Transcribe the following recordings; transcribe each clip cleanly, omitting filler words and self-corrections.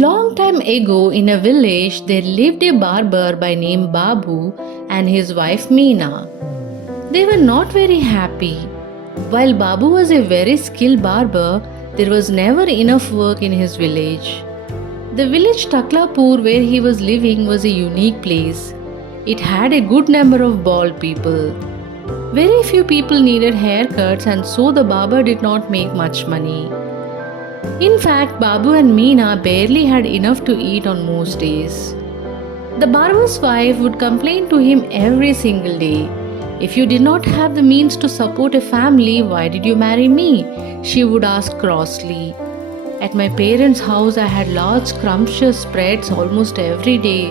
Long time ago in a village there lived a barber by name Babu and his wife Meena. They were not very happy. While Babu was a very skilled barber, there was never enough work in his village. The village Taklapur where he was living was a unique place. It had a good number of bald people. Very few people needed haircuts and so the barber did not make much money. In fact, Babu and Meena barely had enough to eat on most days. The barber's wife would complain to him every single day. If you did not have the means to support a family, why did you marry me? She would ask crossly. At my parents' house, I had large scrumptious spreads almost every day.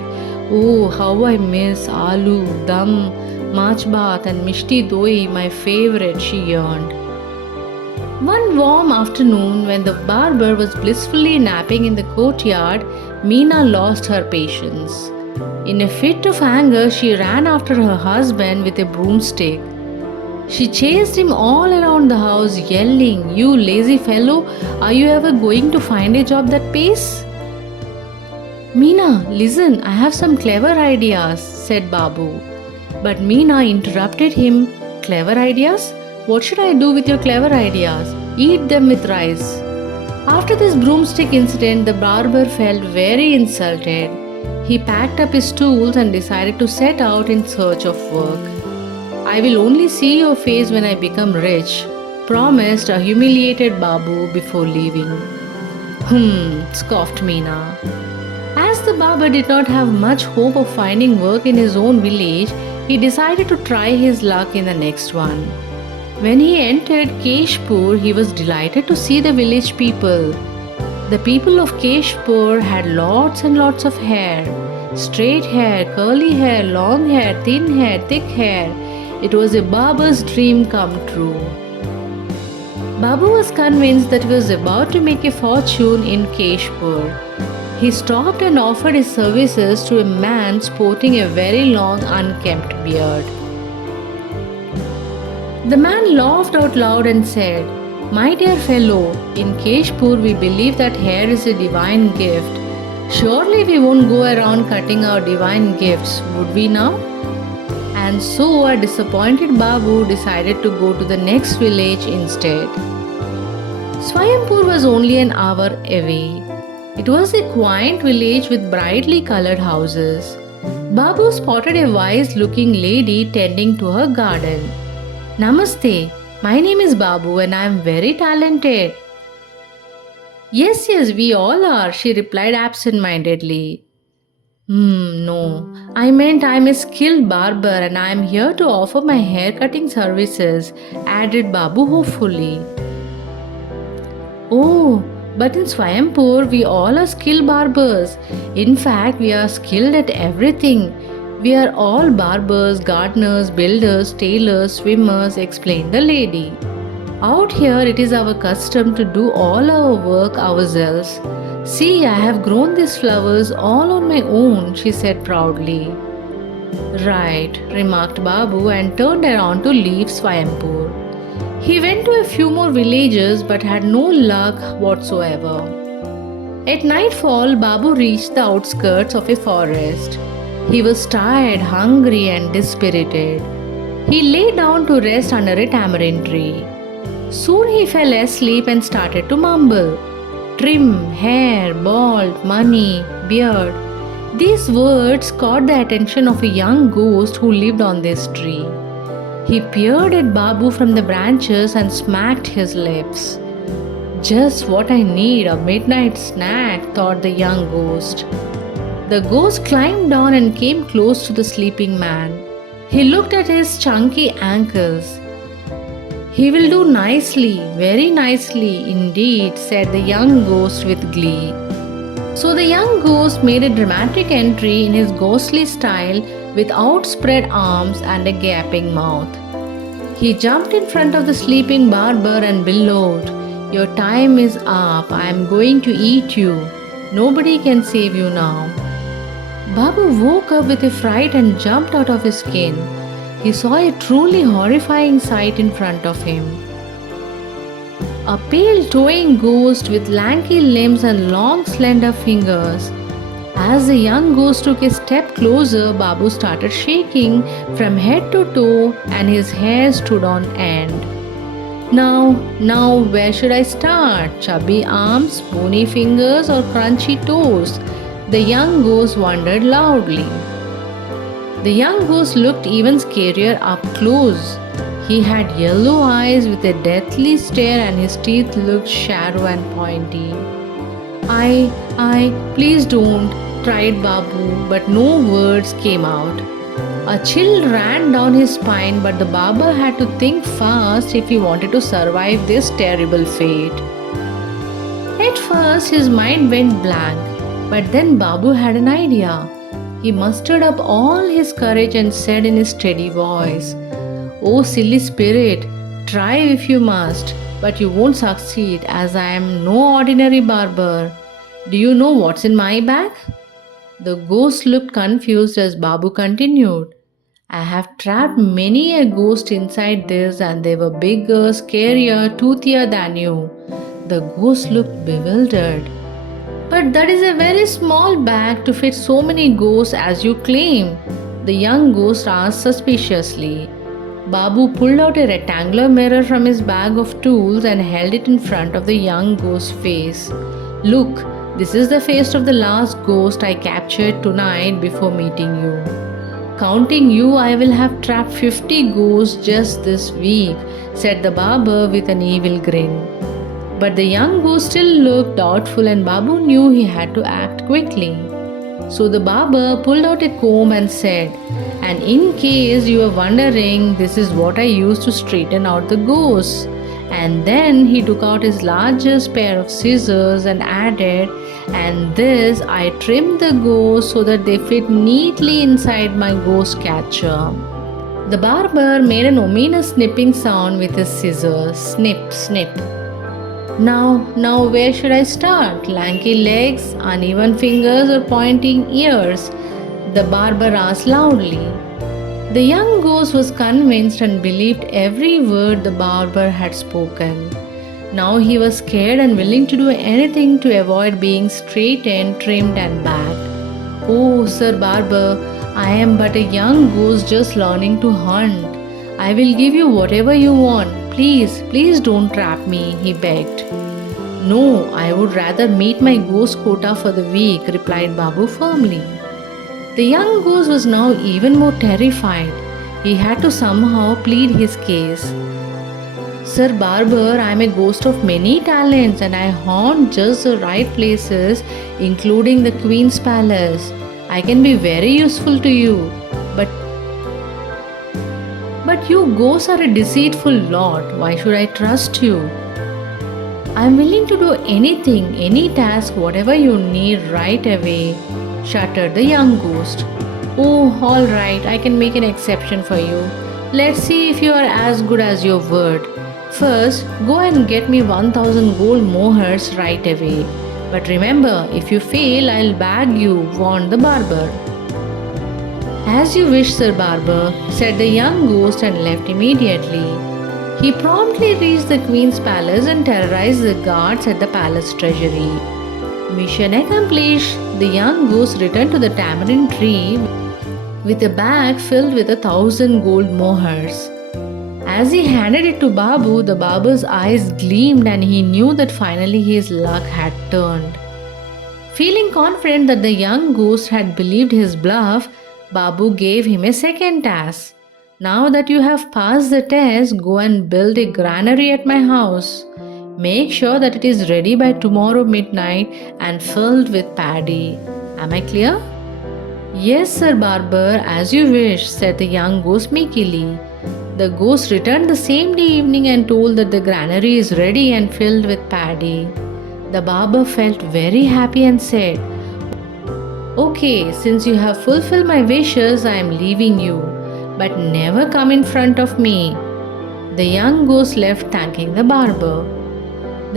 Oh, how I miss aloo, dum, mach bath, and mishti doi, my favorite, she yearned. One warm afternoon, when the barber was blissfully napping in the courtyard, Meena lost her patience. In a fit of anger, she ran after her husband with a broomstick. She chased him all around the house, yelling, "You lazy fellow, are you ever going to find a job that pays?" "Meena, listen, I have some clever ideas," said Babu. But Meena interrupted him. "Clever ideas? What should I do with your clever ideas? Eat them with rice." After this broomstick incident, the barber felt very insulted. He packed up his tools and decided to set out in search of work. "I will only see your face when I become rich," promised a humiliated Babu before leaving. Scoffed Meena. As the barber did not have much hope of finding work in his own village, he decided to try his luck in the next one. When he entered Keshpur, he was delighted to see the village people. The people of Keshpur had lots and lots of hair. Straight hair, curly hair, long hair, thin hair, thick hair. It was a barber's dream come true. Babu was convinced that he was about to make a fortune in Keshpur. He stopped and offered his services to a man sporting a very long unkempt beard. The man laughed out loud and said, "My dear fellow, in Keshpur we believe that hair is a divine gift. Surely we won't go around cutting our divine gifts, would we now?" And so a disappointed Babu decided to go to the next village instead. Swayampur was only an hour away. It was a quaint village with brightly colored houses. Babu spotted a wise-looking lady tending to her garden. "Namaste, my name is Babu and I am very talented." Yes, we all are," she replied absent-mindedly. No, I meant I am a skilled barber and I am here to offer my hair cutting services," added Babu hopefully. "Oh, but in Swayampur we all are skilled barbers. In fact, we are skilled at everything. We are all barbers, gardeners, builders, tailors, swimmers," explained the lady. "Out here it is our custom to do all our work ourselves. See, I have grown these flowers all on my own," she said proudly. "Right," remarked Babu and turned around to leave Swayampur. He went to a few more villages but had no luck whatsoever. At nightfall, Babu reached the outskirts of a forest. He was tired, hungry, and dispirited. He lay down to rest under a tamarind tree. Soon he fell asleep and started to mumble. Trim, hair, bald, money, beard. These words caught the attention of a young ghost who lived on this tree. He peered at Babu from the branches and smacked his lips. "Just what I need, a midnight snack," thought the young ghost. The ghost climbed down and came close to the sleeping man. He looked at his chunky ankles. "He will do nicely, very nicely indeed," said the young ghost with glee. So the young ghost made a dramatic entry in his ghostly style with outspread arms and a gaping mouth. He jumped in front of the sleeping barber and bellowed, "Your time is up. I am going to eat you. Nobody can save you now." Babu woke up with a fright and jumped out of his skin. He saw a truly horrifying sight in front of him. a pale towing ghost with lanky limbs and long slender fingers. As the young ghost took a step closer, Babu started shaking from head to toe and his hair stood on end. Now, where should I start? Chubby arms, bony fingers, or crunchy toes? The young ghost wondered loudly. The young ghost looked even scarier up close. He had yellow eyes with a deathly stare and his teeth looked sharp and pointy. Please don't, cried Babu, but no words came out. A chill ran down his spine, but the barber had to think fast if he wanted to survive this terrible fate. At first, his mind went blank, but then Babu had an idea. He mustered up all his courage and said in a steady voice, "Oh, silly spirit, try if you must, but you won't succeed as I am no ordinary barber. Do you know what's in my bag?" The ghost looked confused as Babu continued. "I have trapped many a ghost inside this and they were bigger, scarier, toothier than you." The ghost looked bewildered. "But that is a very small bag to fit so many ghosts as you claim," the young ghost asked suspiciously. Babu pulled out a rectangular mirror from his bag of tools and held it in front of the young ghost's face. "Look, this is the face of the last ghost I captured tonight before meeting you. Counting you, I will have trapped 50 ghosts just this week," said the barber with an evil grin. But the young ghost still looked doubtful and Babu knew he had to act quickly. So the barber pulled out a comb and said, "And in case you are wondering, this is what I use to straighten out the ghosts." And then he took out his largest pair of scissors and added, "And this I trimmed the ghosts so that they fit neatly inside my ghost catcher." The barber made an ominous snipping sound with his scissors. Snip, snip. Now, where should I start? Lanky legs, uneven fingers, or pointing ears?" the barber asked loudly. The young ghost was convinced and believed every word the barber had spoken. Now he was scared and willing to do anything to avoid being straightened, trimmed, and bagged. "Oh, Sir Barber, I am but a young ghost just learning to hunt. I will give you whatever you want. Please don't trap me," he begged. "No, I would rather meet my ghost quota for the week," replied Babu firmly. The young ghost was now even more terrified. He had to somehow plead his case. "Sir Barber, I am a ghost of many talents and I haunt just the right places, including the Queen's palace. I can be very useful to you. But you ghosts are a deceitful lot. Why should I trust you?" "I am willing to do anything, any task, whatever you need right away," shuddered the young ghost. "Oh, all right, I can make an exception for you. Let's see if you are as good as your word. First, go and get me 1,000 gold mohurs right away. But remember, if you fail, I'll bag you," warned the barber. "As you wish, Sir Barber," said the young ghost and left immediately. He promptly reached the Queen's palace and terrorized the guards at the palace treasury. Mission accomplished. The young ghost returned to the tamarind tree with a bag filled with 1,000 gold mohurs. As he handed it to Babu, the barber's eyes gleamed and he knew that finally his luck had turned. Feeling confident that the young ghost had believed his bluff, Babu gave him a second task. "Now that you have passed the test, go and build a granary at my house. Make sure that it is ready by tomorrow midnight and filled with paddy. Am I clear?" "Yes, Sir Barber, as you wish," said the young ghost meekly. The ghost returned the same day evening and told that the granary is ready and filled with paddy. The barber felt very happy and said, "Okay, since you have fulfilled my wishes, I am leaving you. But never come in front of me." The young ghost left thanking the barber.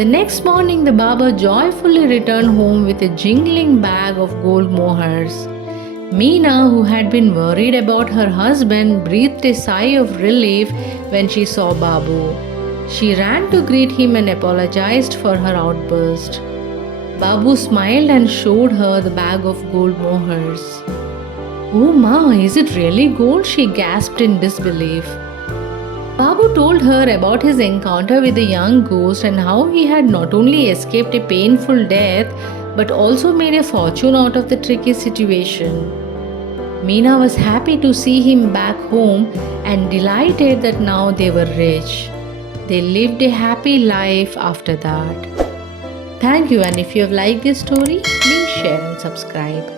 The next morning, the barber joyfully returned home with a jingling bag of gold mohurs. Meena, who had been worried about her husband, breathed a sigh of relief when she saw Babu. She ran to greet him and apologized for her outburst. Babu smiled and showed her the bag of gold mohurs. "Oh ma, is it really gold?" she gasped in disbelief. Babu told her about his encounter with the young ghost and how he had not only escaped a painful death but also made a fortune out of the tricky situation. Meena was happy to see him back home and delighted that now they were rich. They lived a happy life after that. Thank you, and if you have liked this story, please share and subscribe.